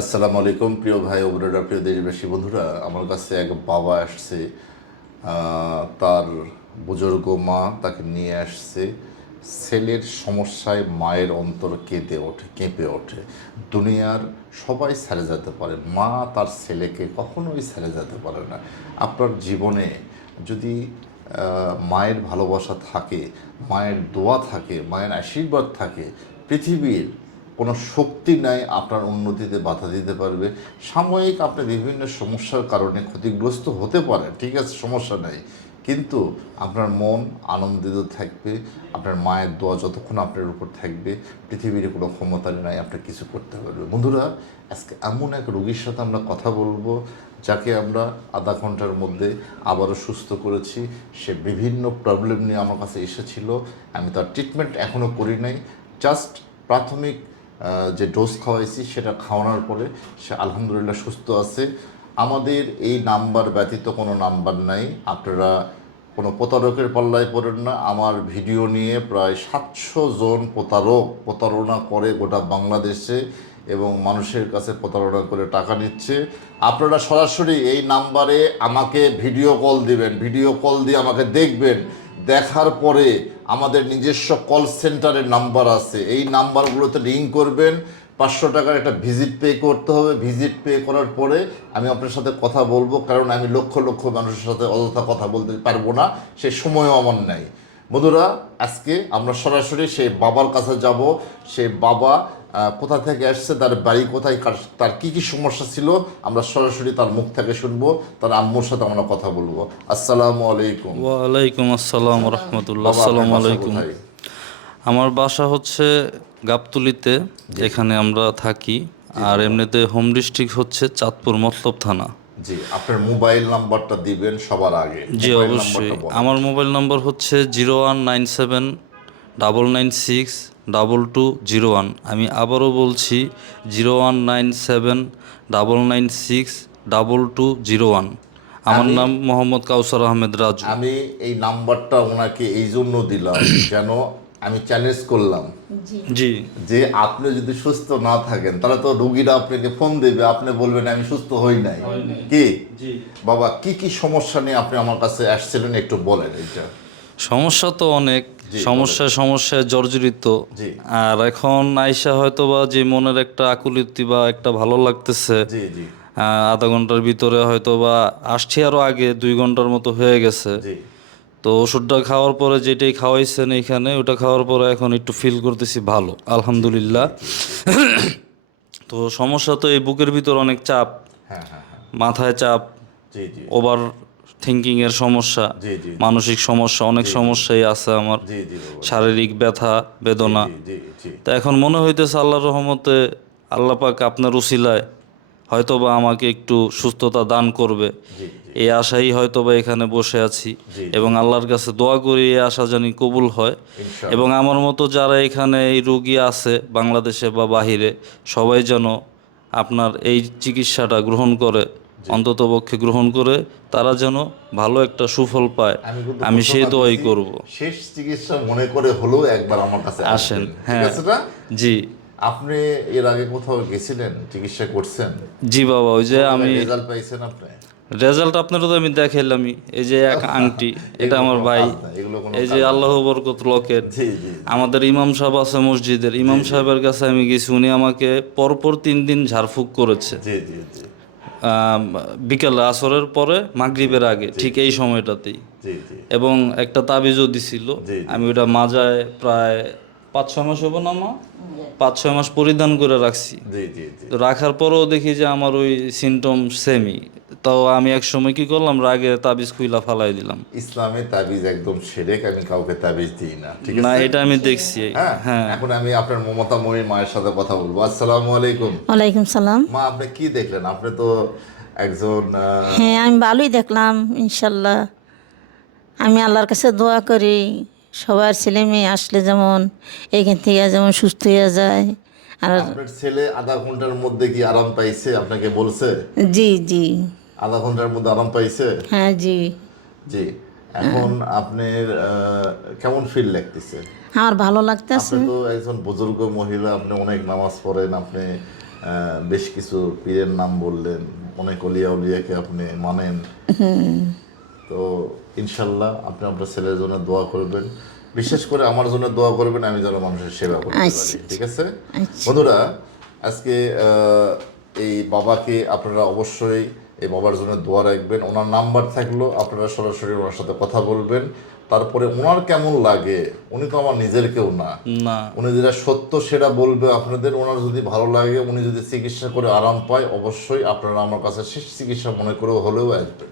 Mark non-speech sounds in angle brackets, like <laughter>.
আসসালামু আলাইকুম, প্রিয় ভাই ও বোনেরা, প্রিয় দেশবাসী, বন্ধুরা। আমার কাছে এক বাবা আসছে। তার বুজুর্গ মা তাকে নিয়ে আসছে। ছেলের সমস্যায় মায়ের অন্তর কেঁদে ওঠে, কেঁপে ওঠে। দুনিয়ার সবাই ছেড়ে যেতে পারে। মা তার ছেলেকে কখনোই ছেড়ে যেতে পারে না। আপনার জীবনে যদি মায়ের ভালোবাসা থাকে, মায়ের দোয়া থাকে, মায়ের আশীর্বাদ থাকে, পৃথিবীর কোনো শক্তি নাই, আপনার উন্নতিতে বাধা দিতে পারবে। সাময়িক আপনি বিভিন্ন সমস্যার কারণে ক্ষতিগ্রস্ত হতে পারেন, ঠিক আছে, সমস্যা নাই। কিন্তু আপনার মন আনন্দিত থাকবে, আপনার মায়ের দোয়া যতক্ষণ আপনার উপর থাকবে, পৃথিবীর কোনো ক্ষমতা নাই আপনি কিছু করতে পারবে। বন্ধুরা, আজকে এমন এক রোগীর সাথে আমরা কথা বলব, যাকে আমরা আধা ঘণ্টার মধ্যে আবারও সুস্থ করেছি। সে বিভিন্ন প্রবলেম নিয়ে আমার কাছে এসেছিল। আমি তার ট্রিটমেন্ট এখনও করি নাই। জাস্ট প্রাথমিক যে ডোজ খাওয়াইছি সেটা খাওয়ানোর পরে সে আলহামদুলিল্লাহ সুস্থ আছে। আমাদের এই নাম্বার ব্যতীত কোনো নাম্বার নাই। আপনারা কোনো প্রতারকের পাল্লায় পড়েন না। আমার ভিডিও নিয়ে প্রায় সাতশো জন প্রতারক প্রতারণা করে গোটা বাংলাদেশে এবং মানুষের কাছে প্রতারণা করে টাকা নিচ্ছে। আপনারা সরাসরি এই নাম্বারে আমাকে ভিডিও কল দিবেন। ভিডিও কল দিয়ে আমাকে দেখবেন দেখার পরে আমাদের নিজস্ব কল সেন্টারের নাম্বার আছে। এই নাম্বারগুলোতে লিঙ্ক করবেন, পাঁচশো টাকার একটা ভিজিট পে করতে হবে। ভিজিট পে করার পরে আমি আপনার সাথে কথা বলব, কারণ আমি লক্ষ লক্ষ মানুষের সাথে অযথা কথা বলতে পারব না, সে সময়ও আমার নাই। বন্ধুরা, আজকে আমরা সরাসরি সেই বাবার কাছে যাব। সেই বাবা কোথা থেকে আসছে তার বাড়ি কোথায় কার- তার কি কি সমস্যা ছিল আমরা সরাসরি তার মুখ থেকে শুনব তার আম্মুর সাথে আমরা কথা বলব। আসসালামু আলাইকুম। ওয়ালাইকুম আসসালাম রহমতুল্লাহ। আসসালামু আলাইকুম। আমার বাসা হচ্ছে গাবতুলিতে এখানে আমরা থাকি আর এমনিতে হোম ডিস্ট্রিক্ট হচ্ছে চাঁদপুর মতলব থানা। জি আপনার মোবাইল নাম্বারটা দিবেন সবার আগে। জি অবশ্যই। আমার মোবাইল নম্বর হচ্ছে zero one nine seven double nine six double two zero one আমি আবারও বলছি zero one nine seven double nine six double two zero one আমার নাম মোহাম্মদ কাউসার আহমেদ রাজু। আমি এই নাম্বারটা ওনাকে এই জন্য দিলাম <coughs> কেন আমি চ্যালেঞ্জ করলাম। জি। যে আপনি যদি সুস্থ না থাকেন তাহলে তো রুগীরা আপনাকে ফোন দেবে আপনি বলবেন আমি সুস্থ হই নাই। কি? জি। বাবা কি কি সমস্যা নিয়ে আপনি আমার কাছে আসছিলেন একটু বলেন এটা সমস্যা তো অনেক সমস্যায় সমস্যায় জর্জরিত। আর এখন আইসা হয়তো বা যে মনের একটা আকুলিতি বা একটা ভালো লাগতেছে আধা ঘণ্টার ভিতরে হয়তো বা আসছি আরও আগে দুই ঘণ্টার মতো হয়ে গেছে। তো ওষুধটা খাওয়ার পরে যেটাই খাওয়াইছেন এখানে ওটা খাওয়ার পরে এখন একটু ফিল করতেছি ভালো আলহামদুলিল্লাহ। <coughs> তো সমস্যা তো এই বুকের ভিতর অনেক চাপ হ্যাঁ হ্যাঁ হ্যাঁ। মাথায় চাপ ওভার থিঙ্কিং এর সমস্যা মানসিক সমস্যা অনেক সমস্যাই আছে আমার। শারীরিক ব্যথা বেদনা। তা এখন মনে হইতেছে আল্লাহর রহমতে আল্লাহ পাক আপনার উসিলায় হয়তোবা আমাকে একটু সুস্থতা দান করবে। এই আশাই হয়তো বা এখানে বসে আছি এবং আল্লাহর কাছে দোয়া করি এই আশা জানি কবুল হয়। এবং আমার মতো যারা এখানে এই রুগী আছে বাংলাদেশে বা বাহিরে সবাই যেন আপনার এই চিকিৎসাটা গ্রহণ করে। অন্তত পক্ষে গ্রহণ করে তারা যেন ভালো একটা সুফল পায় আমি সেই দোয়াই করব। শেষ চিকিৎসা মনে করে হলেও একবার আমার কাছে আসেন, হ্যাঁ। জি। আপনি এর আগে কোথাও গেছিলেন চিকিৎসা করছেন? জি বাবা ওই যে আমি রেজাল্ট পাইছেন আপনি? রেজাল্ট আপনারও তো আমি দেখাইলামই এই যে এক আংটি এটা আমার ভাই কোনো এই যে আল্লাহ বরকত লকেট। জি আমাদের ইমাম সাহেব আছে মসজিদের ইমাম সাহেবের কাছে আমি গেছি উনি আমাকে পরপর তিন দিন ঝাড়ফুঁক করেছে। জি জি জি। আম, বিকেলে আসরের পরে মাগরীবের আগে ঠিক এই সময়টাতেই। এবং একটা তাবিজও দিছিল। আমি ওটা মাজায় প্রায় পাঁচ ছয় মাস হব না মা? পাঁচ ছয় মাস পরিধান করে রাখছি। রাখার পরেও দেখি যে আমার ওই সিমটম সেমই তাও আমি এক সময় কি করলাম? রাগে তাবিজ খুইলা ফালাই দিলাম। ইসলামে তাবিজ একদম সেরেক আমি কাউকে তাবিজ দিই না ঠিক না এটা আমি দেখছি। হ্যাঁ এখন আমি আপনার মমতা ময়ূর মায়ের সাথে কথা বলব। আসসালামু আলাইকুম। ওয়ালাইকুম সালাম। মা আপনি কি দেখলেন? আপনি তো একজন হ্যাঁ আমি ভালোই দেখলাম ইনশাল্লাহ আমি আল্লাহর কাছে দোয়া করি সবার ছেলে মেয়ে আসলে যেমন এখান থেকে যেমন সুস্থ হয়ে যায়। আর ছেলে আধা ঘণ্টার মধ্যে কি আরাম পাইছে? আপনাকে বলছে? জি জি। আধা ঘণ্টার মধ্যে আরাম পাইছে? হ্যাঁ জি। জি। এখন আপনার কেমন ফিল লাগতেছে? আমার ভালো লাগতেছে। আপনি তো একজন বুজুর্গ মহিলা আপনি অনেক নামাজ পড়েন আপনি বেশ কিছু পীরের নাম বললেন অনেক অলিয়া উলিয়াকে আপনি মানেন। তো ইনশাল্লাহ আপনি আপনার ছেলের জন্য দোয়া করবেন। বিশেষ করে আমার জন্য দোয়া করবেন আমি যেন মানুষের সেবা করতে পারি আচ্ছা। ঠিক আছে? আচ্ছা। বন্ধুরা আজকে আহ, এই বাবাকে আপনারা অবশ্যই এই বাবার জন্য দোয়া রাখবেন। ওনার নাম্বার থাকল আপনারা সরাসরি ওনার সাথে কথা বলবেন। তারপরে ওনার কেমন লাগে? উনি তো আমার নিজের কেউ না। না। উনি যেটা সত্য সেটা বলবে আপনাদের। ওনার যদি ভালো লাগে উনি যদি চিকিৎসা করে আরাম পায় অবশ্যই আপনারা আমার কাছে শেষ চিকিৎসা মনে করে হলেও আসবেন।